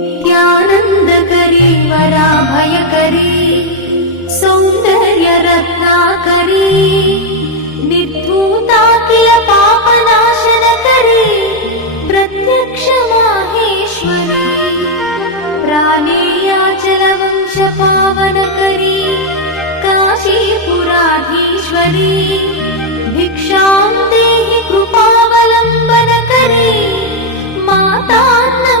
नित्यानन्दकरी वराभयकरी सौन्दर्यरत्नाकरी निर्धूताखिल पापनाशनकरी प्रत्यक्ष माहेश्वरी प्राणेयाचलवंशपावनकरी काशीपुराधीश्वरी भिक्षां देहि कृपावलम्बनकरी मातान्न